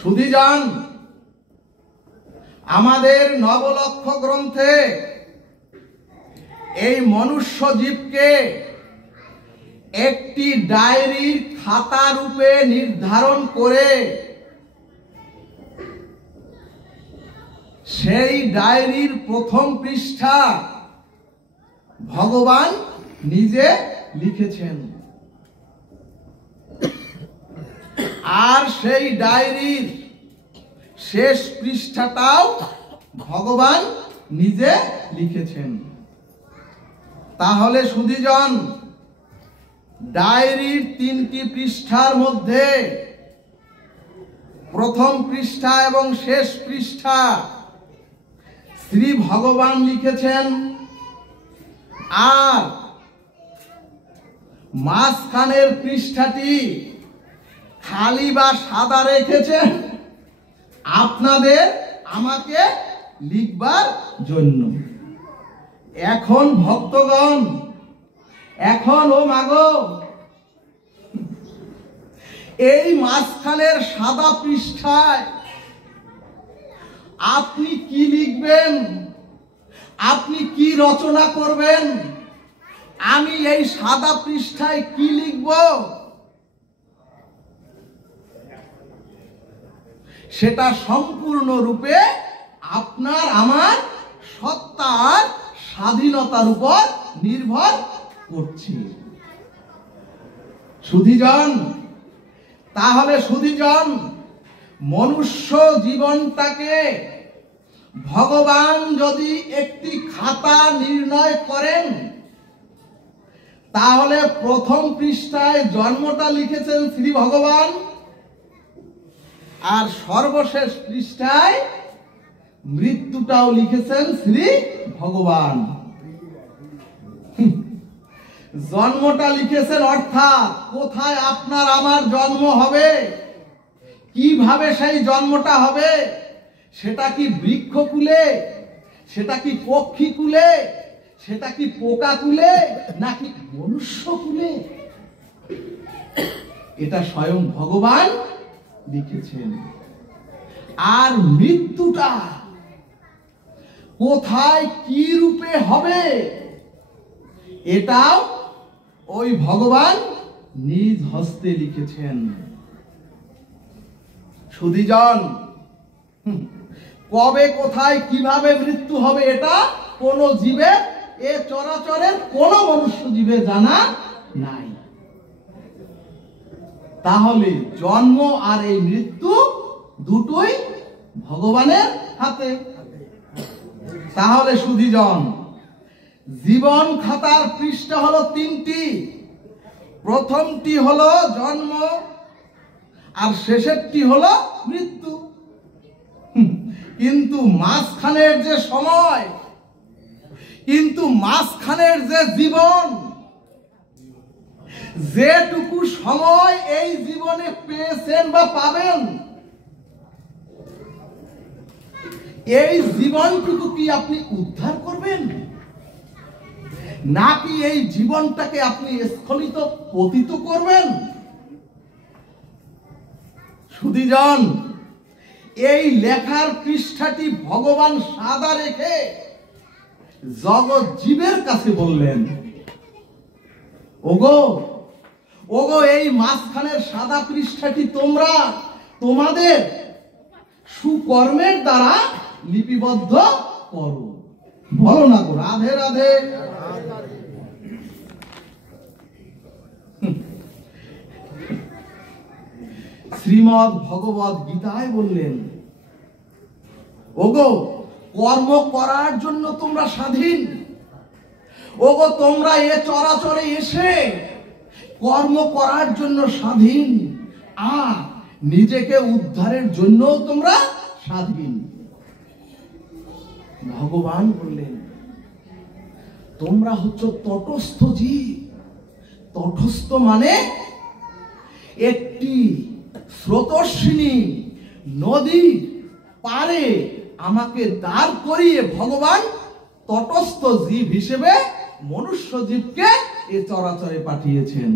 সুধীজন, আমাদের নবলক্ষ গ্রন্থে এই মনুষ্য জীবকে একটি ডায়েরির খাতা রূপে নির্ধারণ করে সেই ডায়েরির প্রথম পৃষ্ঠা ভগবান নিজে লিখেছেন, আর সেই ডায়েরির শেষ পৃষ্ঠাটাও ভগবান নিজে লিখেছেন। তাহলে সুধীজন, ডায়েরির 3টি পৃষ্ঠার মধ্যে প্রথম পৃষ্ঠা এবং শেষ পৃষ্ঠা শ্রী ভগবান লিখেছেন, আর মাঝখানের পৃষ্ঠাটি খালি বা সাদা রেখেছেন আপনাদের আমাকে লিখবার জন্য। এখন ভক্তগণ, এখন ও মাগো, এই মাঝখানের সাদা পৃষ্ঠায় আপনি কি লিখবেন, আপনি কি রচনা করবেন, আমি এই সাদা পৃষ্ঠায় কি লিখব, সেটা সম্পূর্ণরূপে আপনার আমার সত্তার স্বাধীনতার উপর নির্ভর করছে। সুধীজন, তাহলে সুধীজন, মনুষ্য জীবনটাকে ভগবান যদি একটি খাতা নির্ণয় করেন, তাহলে প্রথম পৃষ্ঠায় জন্মটা লিখেছেন শ্রী ভগবান, আর সর্বশেষ পৃষ্ঠায় মৃত্যুটাও লিখেছেন শ্রী ভগবান। জন্মটা লিখেছেন, অর্থাৎ কোথায় আপনার আমার জন্ম হবে, কিভাবে সেই জন্মটা হবে, সেটা কি বৃক্ষকুলে, সেটা কি পক্ষীকুলে, সেটা কি পোকাকুলে, নাকি মনুষ্যকুলে, এটা স্বয়ং ভগবান লিখেছেন। আর মৃত্যুটা কোথায় কি রূপে হবে, এটাও ওই ভগবান নিজ হস্তে লিখেছেন। সুধীজন, কবে কোথায় কিভাবে মৃত্যু হবে এটা কোন জীবে, এ চরাচরের কোন মনুষ্য জীবে জানা নাই। তাহলে জন্ম আর এই মৃত্যু দুটোই ভগবানের হাতে। তাহলে সুধীজন, জীবন খাতার পৃষ্ঠা হলো 3টি। প্রথমটি হলো জন্ম, আর শেষেরটি হলো মৃত্যু। কিন্তু মাঝখানের যে সময়, কিন্তু মাঝখানের যে জীবন, যেটুকু সময় এই জীবনে পেয়েছেন বা পাবেন, এই জীবনটুকু কি আপনি উদ্ধার করবেন, নাকি এই জীবনটাকে আপনি স্খলিত পতিত করবেন? সুধীজন, এই লেখার পৃষ্ঠাটি ভগবান সাদা রেখে জগৎ জীবের কাছে বললেন, ওগো ওগো, এই মাঝখানের সাদা পৃষ্ঠাটি তোমরা তোমাদের সুকর্মের দ্বারা লিপিবদ্ধ করো। বলো না গো, রাধে রাধে। শ্রীমদ্ ভগবদ গীতায় বললেন, ওগো, কর্ম করার জন্য তোমরা স্বাধীন। ওগো, তোমরা এ চরাচরে এসে কর্ম করার জন্য স্বাধীন, আর নিজেকে উদ্ধারের জন্য তোমরা স্বাধীন। ভগবান বললেন, তোমরা হচ্ছে তটস্থ জীব। তটস্থ মানে একটি স্রোতস্বিনী নদীর পারে আমাকে দাঁড় করিয়ে ভগবান তটস্থ জীব হিসেবে মনুষ্য জীবকে এ চরাচরে পাঠিয়েছেন।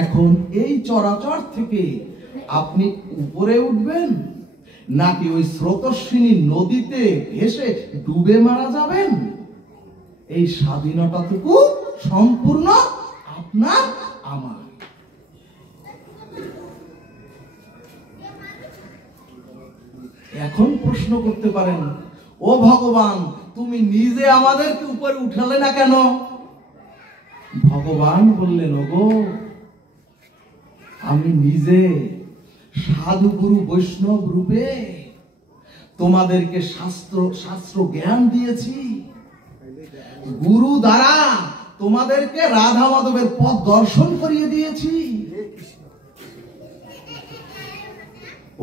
এখন এই চরাচর থেকে আপনি উপরে উঠবেন নাকি ওই স্রোতস্বিনী নদীতে ভেসে ডুবে মারা যাবেন? এই স্বাধীনতাটুকু সম্পূর্ণ আপনার আমার। এখন প্রশ্ন করতে পারেন, ও ভগবান, তুমি নিজে আমাদেরকে উপরে উঠালে না কেন? ভগবান বললেন, ওগো, আমি নিজে সাধু গুরু বৈষ্ণব রূপে তোমাদেরকে শাস্ত্র জ্ঞান দিয়েছি। গুরু দ্বারা তোমাদেরকে রাধা মাধবের পথ দর্শন করিয়ে দিয়েছি।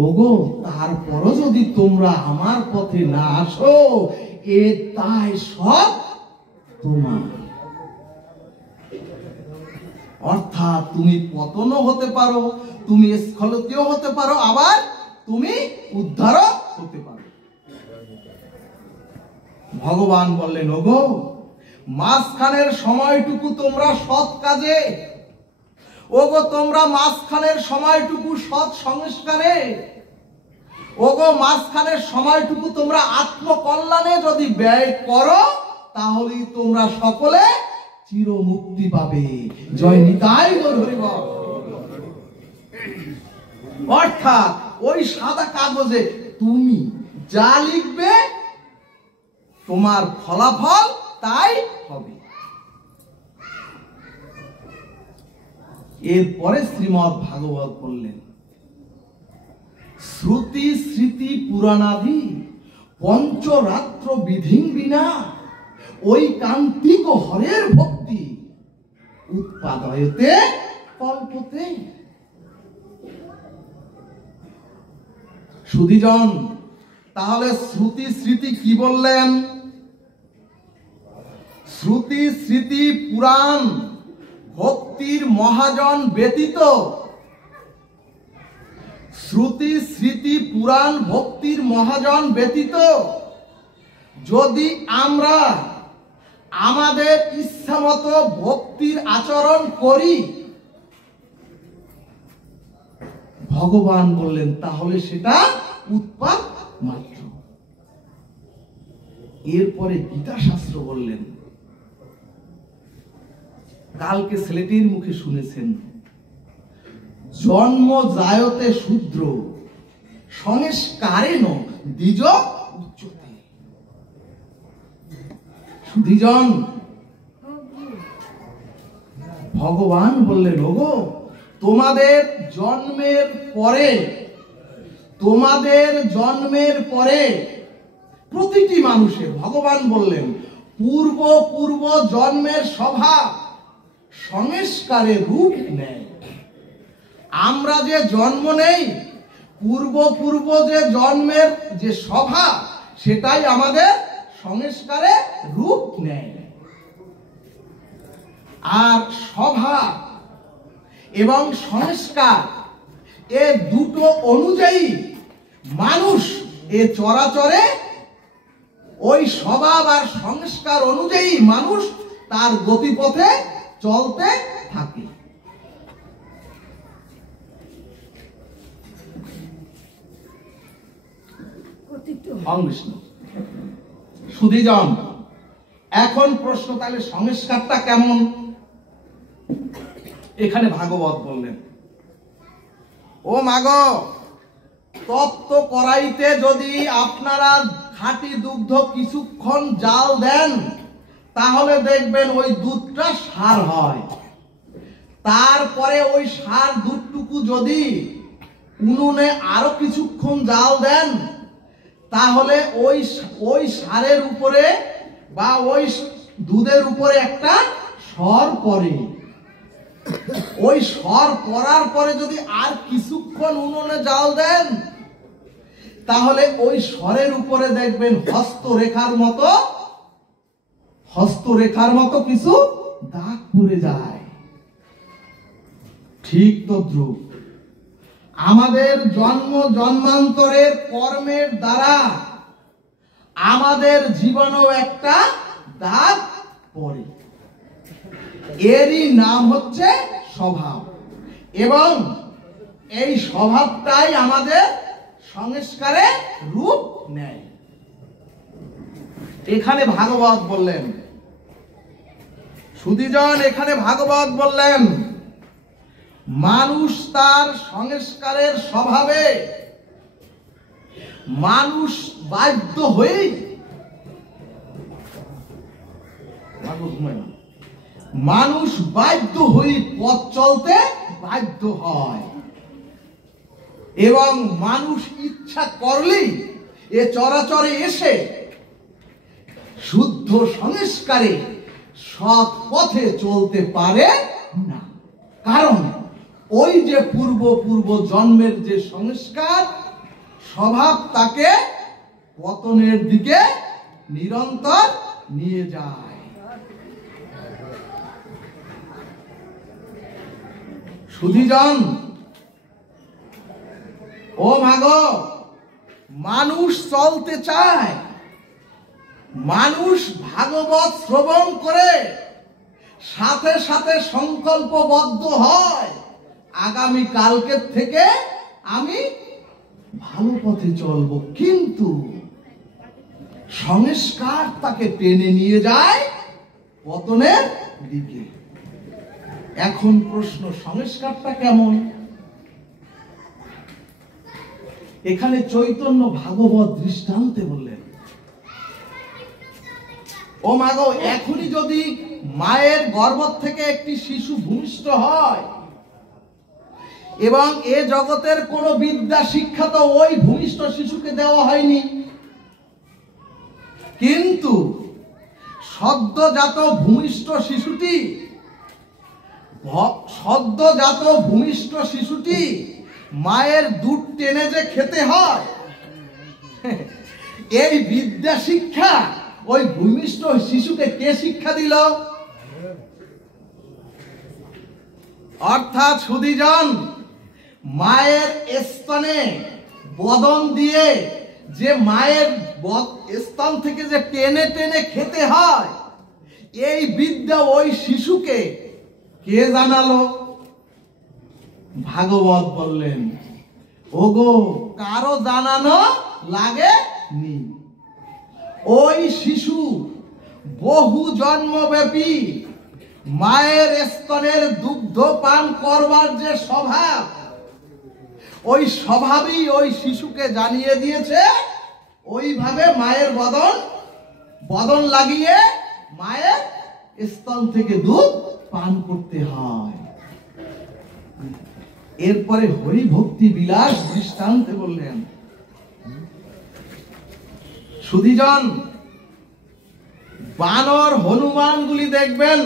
ওগো, তারপরও যদি তোমরা আমার পথে না আসো, এ তাই সব তোমার। অর্থাৎ তুমি পতনও হতে পারো, তুমি স্খলিতও হতে পারো, আবার তুমি উদ্ধারও হতে পারো। ভগবান বললেন, ওগো, মাঝখানের সময়টুকু তোমরা সৎ কাজে, ওগো তোমরা মাঝখানের সময়টুকু সৎ সংস্কারে, ওগো মাঝখানের সময়টুকু তোমরা আত্মকল্যাণে যদি ব্যয় করো, তাহলেই তোমরা সকলে চির মুক্তি পাবে। জয় নিতাই গৌর হরি বল। অর্থাৎ ওই সাদা কাগজে তুমি যা লিখবে, তোমার ফলাফল তাই হবে। এরপরে শ্রীমদ্ ভাগবত বললেন, শ্রুতি স্মৃতি পুরাণাদি পঞ্চরাত্র বিধিং বিনা ওই কান্তিক হরের ভক্তি উৎপাদয়তে কল্পতে। সুধীজন, তাহলে শ্রুতি স্মৃতি কি বললেন? শ্রুতি স্মৃতি পুরাণ ভক্তির মহাজন ব্যতীত, শ্রুতি স্মৃতি পুরাণ ভক্তির মহাজন ব্যতীত যদি আমরা আমাদের ইচ্ছা মতো ভক্তির আচরণ করি, ভগবান বললেন, তাহলে সেটা উৎপাত মাত্র। এরপরে গীতা শাস্ত্র বললেন, কালকে ছেলেটির মুখে শুনেছেন, জন্ম জায়তে শূদ্র সংস্কারেণ দ্বিজ উচ্যতে। সুধীজন, ভগবান বললেন, ওগো, তোমাদের জন্মের পরে প্রতিটি মানুষের, ভগবান বললেন, পূর্ব জন্মের স্বভাব সংস্কারের রূপ নেয়। আমরা যে জন্ম নেই, পূর্ব যে জন্মের যে স্বভাব, সেটাই আমাদের সংস্কারে রূপ নেয়। আর স্বভাব এবং সংস্কার এ দুটো অনুযায়ী মানুষ এ চরাচরে, ওই স্বভাব আর সংস্কার অনুযায়ী মানুষ তার গতিপথে চলতে থাকে। সুধীজন, এখন প্রশ্ন, তাহলে সংস্কারটা কেমন? এখানে ভাগবত বললেন, ও মাগো, তপ্ত কড়াইতে যদি আপনারা খাঁটি দুগ্ধ কিছুক্ষণ জাল দেন, তাহলে দেখবেন ওই দুধটা সার হয়। তারপরে ওই সার দুধটুকু যদি উনুনে আরো কিছুক্ষণ জাল দেন, তাহলে ওই সারের উপরে বা ওই দুধের উপরে একটা সর পড়ে। ওই সর পড়ার পরে যদি আর কিছুক্ষণ উনুনে জাল দেন, তাহলে ওই সরের উপরে দেখবেন হস্তরেখার মতো কিছু দাগ পড়ে যায়। ঠিক তদ্রূপ আমাদের জন্মান্তরের কর্মের দ্বারা আমাদের জীবনেও একটা দাগ পড়ে। এরই নাম হচ্ছে স্বভাব। এবং এই স্বভাবটাই আমাদের সংস্কারে রূপ নেয়। এখানে ভাগবত বললেন, সুধীজন, এখানে ভাগবত বললেন মানুষ তার সংস্কারের স্বভাবে মানুষ বাধ্য হয়ে পথ চলতে বাধ্য হয় এবং মানুষ ইচ্ছা করলেই এ চরাচরে এসে শুদ্ধ সংস্কারে সৎ পথে চলতে পারে না। কারণ ওই যে পূর্ব জন্মের যে সংস্কার স্বভাব তাকে পতনের দিকে নিরন্তর নিয়ে যায়। সুধীজন, ও মাগো, মানুষ চলতে চায়, মানুষ ভাগবত শ্রবণ করে সাথে সাথে সংকল্পবদ্ধ হয় আগামী কালকের থেকে আমি ভালো পথে চলবো, কিন্তু সংস্কার তাকে টেনে নিয়ে যায় পতনের দিকে। এখন প্রশ্ন, সংস্কারটা কেমন? এখানে চৈতন্য ভাগবত দৃষ্টান্তে বললেন, ও মাগো, এখনই যদি মায়ের গর্ভ থেকে একটি শিশু ভূমিষ্ঠ হয় এবং এ জগতের কোন বিদ্যা শিক্ষা তো ওই ভূমিষ্ঠ শিশুকে দেওয়া হয়নি, কিন্তু সদ্যজাত ভূমিষ্ঠ শিশুটি মায়ের দুধ টেনে যে খেতে হয়, এই বিদ্যা শিক্ষা ওই ভূমিষ্ঠ শিশুকে কে শিক্ষা দিল? অর্থাৎ সুধীজন, মায়ের স্তনে বদন দিয়ে যে মায়ের স্তন থেকে যে টেনে টেনে খেতে হয়, এই বিদ্যা ওই শিশুকে কে জানালো? ভাগবত বললেন, ওগো, কারো জানানো লাগে নি। ওই শিশু বহু জন্মব্যাপী মায়ের স্তনের দুগ্ধ পান করবার যে স্বভাব, ওই স্বভাবই ওই শিশুকে জানিয়ে দিয়েছে ওইভাবে মায়ের বদন লাগিয়ে মায়ের স্তন থেকে দুধ পান করতে হয়। এরপরে হরি ভক্তি বিলাস দৃষ্টান্তে বললেন, সুধীজন, বানর হনুমানগুলি দেখবেন,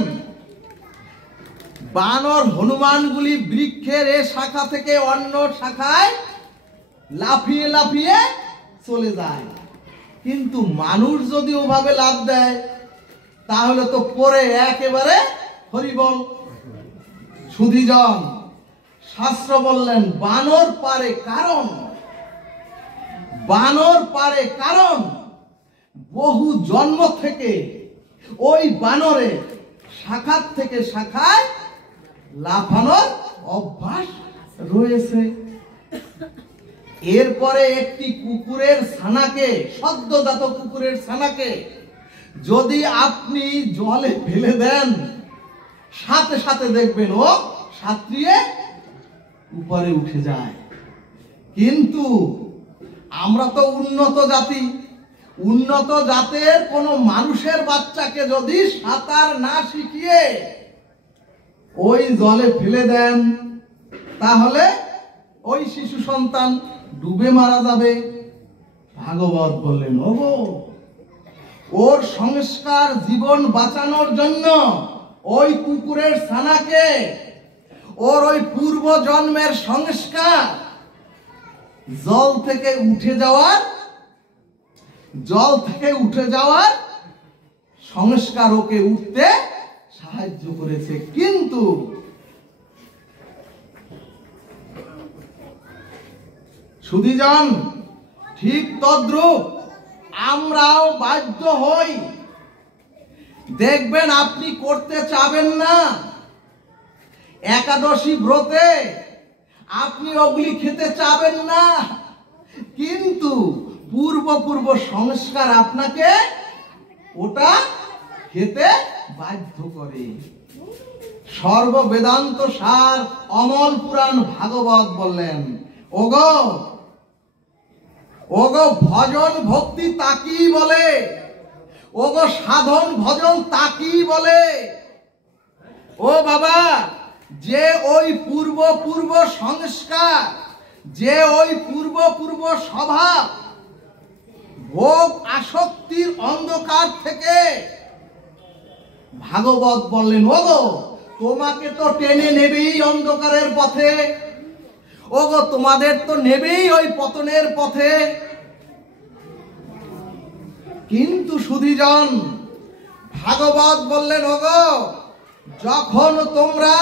বানর হনুমানগুলি বৃক্ষের এ শাখা থেকে অন্য শাখায় লাফিয়ে লাফিয়ে চলে যায়, কিন্তু মানুষ যদি ওভাবে লাফ দেয় তাহলে তো পরে একেবারে হরিবল। সুধীজন, শাস্ত্র বললেন বানর পারে, কারণ বহু জন্ম থেকে ওই বানরের শাখার থেকে শাখায় লাফানোর অভ্যাস রয়েছে। এরপরে একটি কুকুরের ছানাকে, সদ্যজাত কুকুরের ছানাকে যদি আপনি জলে ফেলে দেন, সাথে সাথে দেখবেন ও সাঁতরিয়ে উপরে উঠে যায়। কিন্তু আমরা তো উন্নত জাতের কোন মানুষের বাচ্চাকে যদি সাঁতার না শিখিয়ে ওই জলে ফেলে দেন, তাহলে ওই শিশু সন্তান ডুবে মারা যাবে। ভাগবত বললেন, ওগো, ওর সংস্কার জীবন বাঁচানোর জন্য ওই কুকুরের ছানাকে ওর ওই পূর্ব জন্মের সংস্কার জল থেকে উঠে যাওয়ার সংস্কার ওকে উঠতে সাহায্য করেছে। কিন্তু সুধীজন, ঠিক তদ্রূপ আমরাও বাধ্য হই। দেখবেন আপনি করতে চাবেন না, একাদশী ব্রতে আপনি ওগুলি খেতে চাবেন না, কিন্তু পূর্ব পূর্ব সংস্কার আপনাকে ওটা খেতে বাধ্য করে। সর্ব বেদান্ত সার অমল পুরাণ ভাগবত বললেন, ওগো ওগো ভজন ভক্তি তাকি বলে, ওগো সাধন ভজন তাকি বলে। ও বাবা, যে ওই পূর্ব পূর্ব সংস্কার, যে ওই পূর্ব পূর্ব স্বভাব, ভোগ আসক্তির অন্ধকার থেকে ভাগবত বললেন, ওগো তোমাকে তো টেনে নেবেই অন্ধকারের পথে, ওগো তোমাদের তো নেবেই ওই পতনের পথে। কিন্তু সুধীজন, ভাগবত বললেন, ওগো যখন তোমরা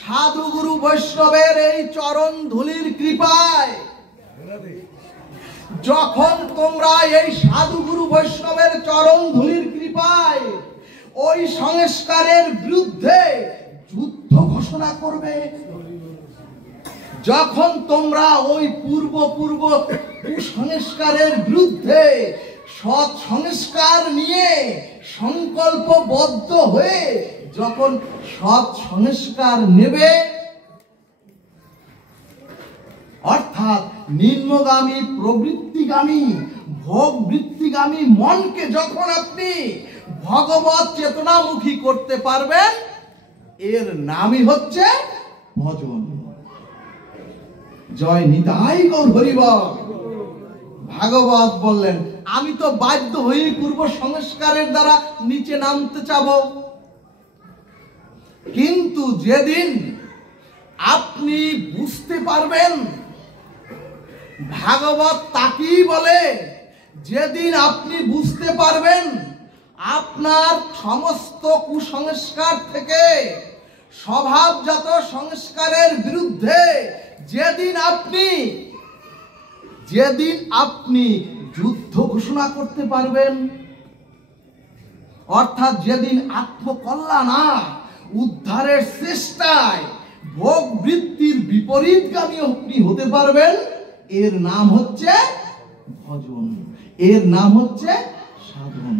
সাধু গুরু বৈষ্ণবের এই চরণ ধুলির কৃপায়, যখন তোমরা এই সাধু গুরু বৈষ্ণবের চরণ ধুলির কৃপায় ওই সংস্কারের বিরুদ্ধে যুদ্ধ ঘোষণা করবে, যখন তোমরা ওই পূর্ব পূর্ব কুসংস্কারের বিরুদ্ধে সৎ সংস্কার নিয়ে সংকল্পবদ্ধ হয়ে যখন সৎ সংস্কার নেবে, অর্থাৎ নিম্নগামী প্রবৃত্তিগামী ভোগ বৃত্তিগামী মনকে যখন আপনি ভগবত চেতনামুখী করতে পারবেন, এর নামই হচ্ছে ভজন। জয় নিতাই গৌর হরিবল। ভাগবত বললেন, আমি তো বাধ্য হয়ে পূর্ব সংস্কারের দ্বারা নিচে নামতে চাবো, কিন্তু যেদিন আপনি বুঝতে পারবেন, ভাগবত তাকেই বলে, যেদিন আপনি বুঝতে পারবেন আপনার সমস্ত কুসংস্কার থেকে স্বভাবজাত সংস্কারের বিরুদ্ধে যেদিন আপনি যুদ্ধ ঘোষণা করতে পারবেন, অর্থাৎ যেদিন আত্মকল্যাণ উদ্ধারের চেষ্টায় ভোগ বৃত্তির বিপরীতগামী আপনি হতে পারবেন, এর নাম হচ্ছে ভজন, এর নাম হচ্ছে সাধন।